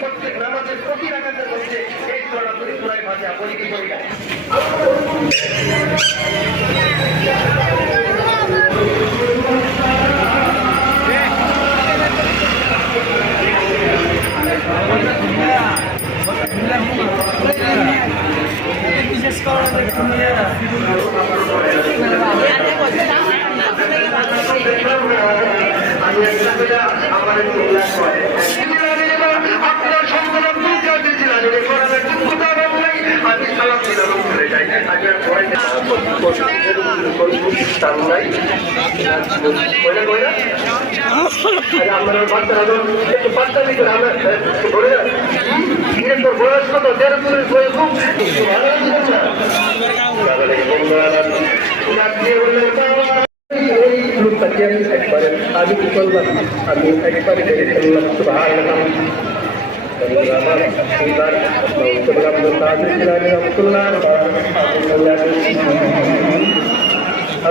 প্রত্যেক নামাজের প্রতি রাখাতের আমি একটা করে আমার একটু উল্লাস হয় আপনার সন্তান আব্দুল কাদের জিলানি রে কোরআনের যোগ্যতা নাই আমি সালাম দিলাম করে যাই আমি আর ভয় নেই তার নাই কইলা কইলা আরে আমার বাচ্চারা তো একটু পাত্তা দিতে আমরা বলে না এর তোর বয়স কত দেড় দুই বয়স খুব একবারে আমি কি করলাম আমি একবারে দেখে ফেললাম সুভাষ আমার পরিবার জিলানী রহমতুল্লাহ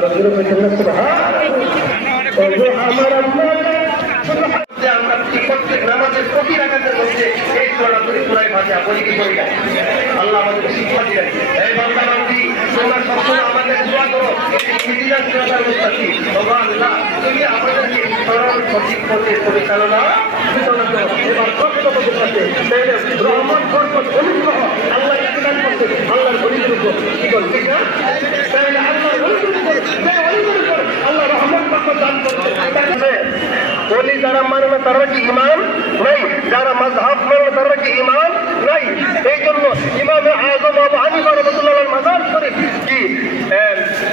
দূরে পেছনে সুভাষ আমার যে আমরা প্রত্যেক নামাজের প্রতি রাখাতের মধ্যে এই সোনা করি সোনায় ভাজা বলি কি বলি না আল্লাহ আমাদেরকে শিক্ষা দিলেন এই আমাদের দোয়া করো আল্লাহ করো আল্লাহ না বলি যারা মানে না তারা কি ইমান নাই যারা মজহাব মানে না তারা কি ইমান নাই এই জন্য ইমামে আজম আবু হানিফা রহমতুল্লাহ মাজার শরীফ কি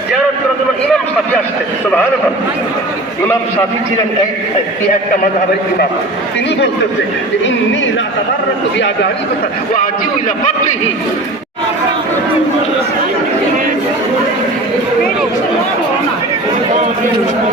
জিয়ারত করার জন্য ইমাম সাফি আসতেন সুবহানাল্লাহ। ইমাম সাফি ছিলেন এই একটা মজহাবের ইমাম। তিনি বলতেছে যে, ইন্নী লা তাবাররাতু বিআবি হানিফা ওয়া আজিউ ইলা ফাদলিহি। না সুন্দর